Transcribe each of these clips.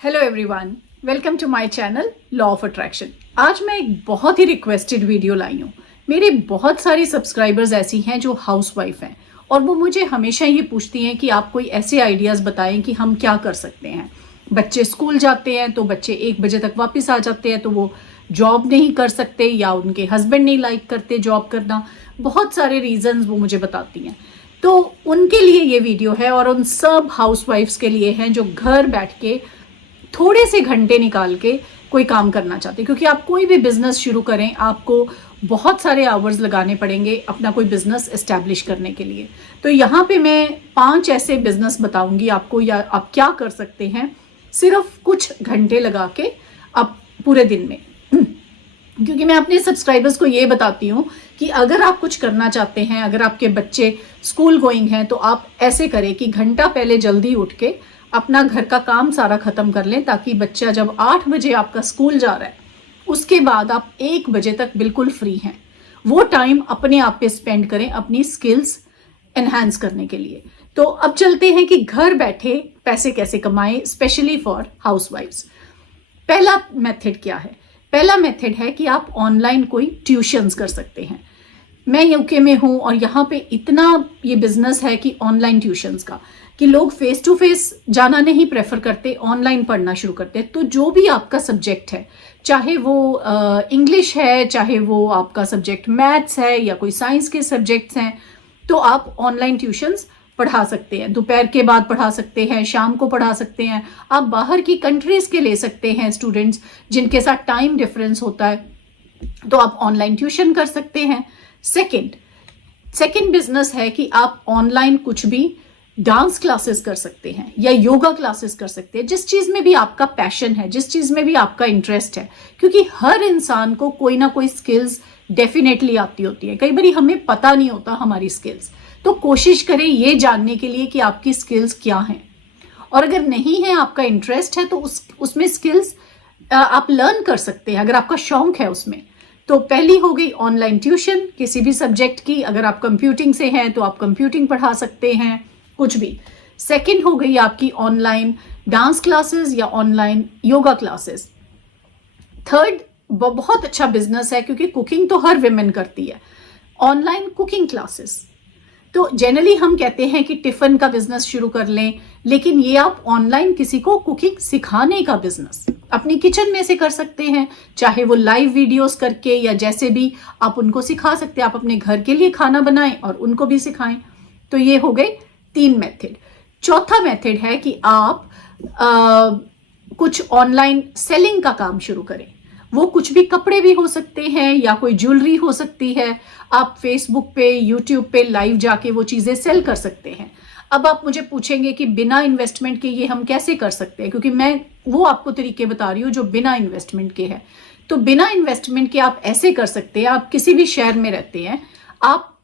Hello everyone, welcome to my channel law of attraction. आज मैं एक बहुत ही रिक्वेस्टेड वीडियो लाई हूँ। मेरे बहुत सारी सब्सक्राइबर्स ऐसी हैं जो हाउसवाइफ हैं और वो मुझे हमेशा ये पूछती हैं कि आप कोई ऐसे आइडियाज़ बताएं कि हम क्या कर सकते हैं। बच्चे स्कूल जाते हैं तो बच्चे 1 बजे तक वापस आ जाते हैं तो वो जॉब नहीं कर सकते या उनके हस्बैंड नहीं लाइक करते जॉब करना। बहुत सारे रीजंस वो मुझे बताती हैं। तो उनके लिए ये वीडियो है और उन सब हाउसवाइफ्स के लिए हैं जो घर बैठ के थोड़े से घंटे निकाल के कोई काम करना चाहते हैं। क्योंकि आप कोई भी बिजनेस शुरू करें आपको बहुत सारे आवर्स लगाने पड़ेंगे अपना कोई बिजनेस एस्टैब्लिश करने के लिए। तो यहाँ पे मैं 5 ऐसे बिजनेस बताऊंगी आपको, या आप क्या कर सकते हैं सिर्फ कुछ घंटे लगा के आप पूरे दिन में। क्योंकि मैं अपने सब्सक्राइबर्स को ये बताती हूँ कि अगर आप कुछ करना चाहते हैं, अगर आपके बच्चे स्कूल गोइंग हैं, तो आप ऐसे करें कि घंटा पहले जल्दी उठ के अपना घर का काम सारा खत्म कर लें, ताकि बच्चा जब 8 बजे आपका स्कूल जा रहा है उसके बाद आप 1 बजे तक बिल्कुल फ्री हैं। वो टाइम अपने आप पे स्पेंड करें अपनी स्किल्स एनहांस करने के लिए। तो अब चलते हैं कि घर बैठे पैसे कैसे कमाएं, स्पेशली फॉर हाउसवाइफ्स। पहला मेथड क्या है? पहला मेथड है कि आप ऑनलाइन कोई ट्यूशंस कर सकते हैं। मैं यूके में हूँ और यहाँ पे इतना ये बिजनेस है कि ऑनलाइन ट्यूशंस का, कि लोग फेस टू फेस जाना नहीं प्रेफर करते, ऑनलाइन पढ़ना शुरू करते हैं। तो जो भी आपका सब्जेक्ट है, चाहे वो इंग्लिश है, चाहे वो आपका सब्जेक्ट मैथ्स है या कोई साइंस के सब्जेक्ट्स हैं, तो आप ऑनलाइन ट्यूशंस पढ़ा सकते हैं। दोपहर के बाद पढ़ा सकते हैं, शाम को पढ़ा सकते हैं। आप बाहर की कंट्रीज के ले सकते हैं स्टूडेंट्स जिनके साथ टाइम डिफरेंस होता है, तो आप ऑनलाइन ट्यूशन कर सकते हैं। सेकंड बिजनेस है कि आप ऑनलाइन कुछ भी डांस क्लासेस कर सकते हैं या योगा क्लासेस कर सकते हैं, जिस चीज में भी आपका पैशन है, जिस चीज में भी आपका इंटरेस्ट है। क्योंकि हर इंसान को कोई ना कोई स्किल्स डेफिनेटली आती होती है। कई बार हमें पता नहीं होता हमारी स्किल्स, तो कोशिश करें ये जानने के लिए कि आपकी स्किल्स क्या हैं। और अगर नहीं है, आपका इंटरेस्ट है, तो उसमें स्किल्स आप लर्न कर सकते हैं अगर आपका शौक है उसमें। तो पहली हो गई ऑनलाइन ट्यूशन किसी भी सब्जेक्ट की। अगर आप कंप्यूटिंग से हैं तो आप कंप्यूटिंग पढ़ा सकते हैं, कुछ भी। सेकंड हो गई आपकी ऑनलाइन डांस क्लासेस या ऑनलाइन योगा क्लासेस। थर्ड बहुत अच्छा बिजनेस है, क्योंकि कुकिंग तो हर विमेन करती है, ऑनलाइन कुकिंग क्लासेस। तो जनरली हम कहते हैं कि टिफिन का बिजनेस शुरू कर लें, लेकिन ये आप ऑनलाइन किसी को कुकिंग सिखाने का बिजनेस अपनी किचन में से कर सकते हैं, चाहे वो लाइव वीडियोस करके या जैसे भी आप उनको सिखा सकते हैं। आप अपने घर के लिए खाना बनाएं और उनको भी सिखाएं। तो ये हो गए 3 मेथड। चौथा मेथड है कि आप कुछ ऑनलाइन सेलिंग का काम शुरू करें। वो कुछ भी कपड़े भी हो सकते हैं या कोई ज्वेलरी हो सकती है। आप फेसबुक पे, यूट्यूब पे लाइव जाके वो चीजें सेल कर सकते हैं। अब आप मुझे पूछेंगे कि बिना इन्वेस्टमेंट के ये हम कैसे कर सकते हैं, क्योंकि मैं वो आपको तरीके बता रही हूँ जो बिना इन्वेस्टमेंट के है। तो बिना इन्वेस्टमेंट के आप ऐसे कर सकते हैं। आप किसी भी शहर में रहते हैं, आप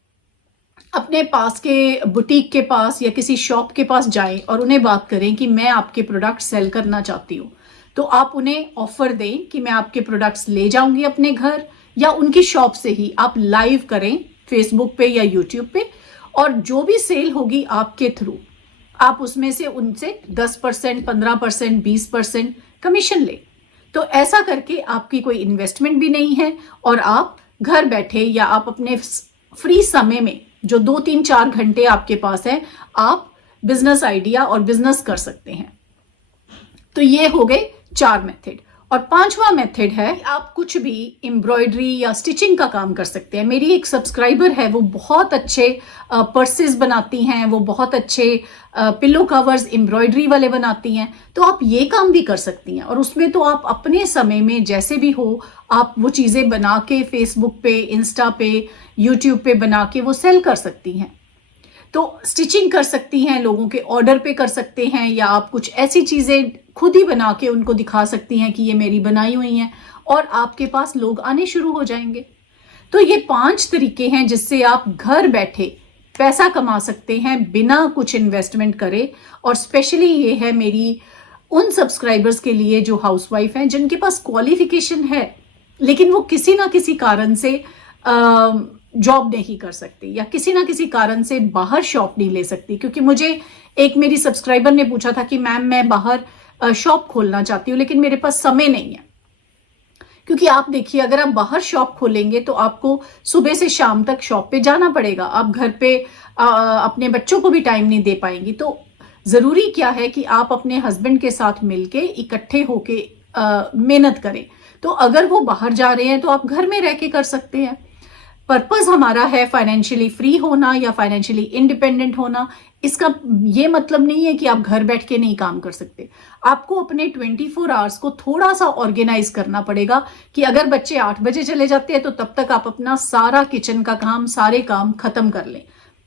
अपने पास के बुटीक के पास या किसी शॉप के पास जाएं और उन्हें बात करें कि मैं आपके प्रोडक्ट सेल करना चाहती हूँ। तो आप उन्हें ऑफर दें कि मैं आपके प्रोडक्ट्स ले जाऊंगी अपने घर, या उनकी शॉप से ही आप लाइव करें फेसबुक पे या यूट्यूब पे, और जो भी सेल होगी आपके थ्रू, आप उसमें से उनसे 10%, 15%, 20% कमीशन ले। तो ऐसा करके आपकी कोई इन्वेस्टमेंट भी नहीं है और आप घर बैठे या आप अपने फ्री समय में जो 2, 3, 4 घंटे आपके पास है, आप बिजनेस आइडिया और बिजनेस कर सकते हैं। तो ये हो गए 4 मेथड। और 5वां मेथड है आप कुछ भी एम्ब्रॉयडरी या स्टिचिंग का काम कर सकते हैं। मेरी एक सब्सक्राइबर है, वो बहुत अच्छे पर्सेस बनाती हैं, वो बहुत अच्छे पिलो कवर्स एम्ब्रॉयडरी वाले बनाती हैं। तो आप ये काम भी कर सकती हैं, और उसमें तो आप अपने समय में जैसे भी हो आप वो चीज़ें बना के फेसबुक पे, इंस्टा पे, यूट्यूब पे बना के वो सेल कर सकती हैं। तो स्टिचिंग कर सकती हैं, लोगों के ऑर्डर पे कर सकते हैं, या आप कुछ ऐसी चीज़ें खुद ही बना के उनको दिखा सकती हैं कि ये मेरी बनाई हुई हैं, और आपके पास लोग आने शुरू हो जाएंगे। तो ये 5 तरीके हैं जिससे आप घर बैठे पैसा कमा सकते हैं बिना कुछ इन्वेस्टमेंट करे। और स्पेशली ये है मेरी उन सब्सक्राइबर्स के लिए जो हाउसवाइफ हैं, जिनके पास क्वालिफिकेशन है लेकिन वो किसी ना किसी कारण से जॉब नहीं कर सकती, या किसी ना किसी कारण से बाहर शॉप नहीं ले सकती। क्योंकि मुझे एक मेरी सब्सक्राइबर ने पूछा था कि मैम मैं बाहर शॉप खोलना चाहती हूँ लेकिन मेरे पास समय नहीं है। क्योंकि आप देखिए, अगर आप बाहर शॉप खोलेंगे तो आपको सुबह से शाम तक शॉप पे जाना पड़ेगा, आप घर पे अपने बच्चों को भी टाइम नहीं दे पाएंगी। तो जरूरी क्या है कि आप अपने हस्बैंड के साथ मिलके इकट्ठे होके मेहनत करें। तो अगर वो बाहर जा रहे हैं तो आप घर में रह के कर सकते हैं। पर्पस हमारा है फाइनेंशियली फ्री होना या फाइनेंशियली इंडिपेंडेंट होना। इसका ये मतलब नहीं है कि आप घर बैठ के नहीं काम कर सकते। आपको अपने 24 आवर्स को थोड़ा सा ऑर्गेनाइज करना पड़ेगा कि अगर बच्चे 8 बजे चले जाते हैं तो तब तक आप अपना सारा किचन का काम, सारे काम खत्म कर लें,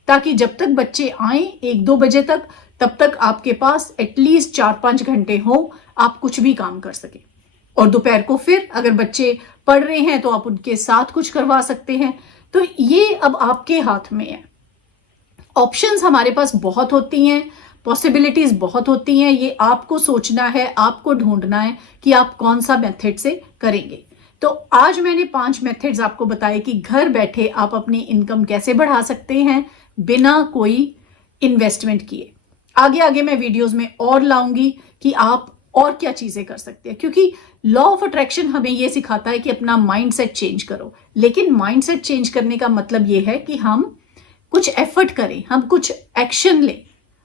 ताकि जब तक बच्चे आए 1-2 बजे तक, तब तक आपके पास एटलीस्ट 4-5 घंटे हो, आप कुछ भी काम कर सके। और दोपहर को फिर अगर बच्चे पढ़ रहे हैं तो आप उनके साथ कुछ करवा सकते हैं। तो ये अब आपके हाथ में है। ऑप्शंस हमारे पास बहुत होती हैं, पॉसिबिलिटीज बहुत होती हैं। ये आपको सोचना है, आपको ढूंढना है कि आप कौन सा मेथड से करेंगे। तो आज मैंने 5 मेथड्स आपको बताए कि घर बैठे आप अपनी इनकम कैसे बढ़ा सकते हैं बिना कोई इन्वेस्टमेंट किए। आगे आगे मैं वीडियोस में और लाऊंगी कि आप और क्या चीजें कर सकते हैं, क्योंकि लॉ ऑफ अट्रैक्शन हमें यह सिखाता है कि अपना माइंडसेट चेंज करो। लेकिन माइंडसेट चेंज करने का मतलब यह है कि हम कुछ एफर्ट करें, हम कुछ एक्शन लें,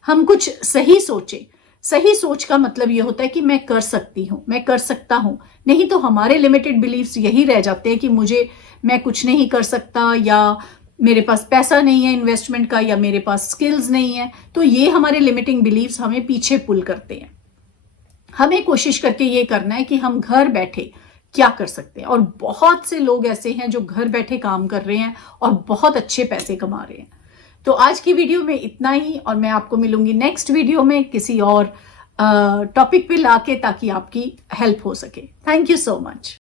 हम कुछ सही सोचें। सही सोच का मतलब यह होता है कि मैं कर सकती हूं, मैं कर सकता हूं। नहीं तो हमारे लिमिटेड बिलीफ्स यही रह जाते हैं कि मैं कुछ नहीं कर सकता, या मेरे पास पैसा नहीं है इन्वेस्टमेंट का, या मेरे पास स्किल्स नहीं है। तो ये हमारे लिमिटिंग बिलीफ्स हमें पीछे पुल करते हैं। हमें कोशिश करके ये करना है कि हम घर बैठे क्या कर सकते हैं। और बहुत से लोग ऐसे हैं जो घर बैठे काम कर रहे हैं और बहुत अच्छे पैसे कमा रहे हैं। तो आज की वीडियो में इतना ही, और मैं आपको मिलूंगी नेक्स्ट वीडियो में किसी और टॉपिक पे लाके, ताकि आपकी हेल्प हो सके। Thank you so much.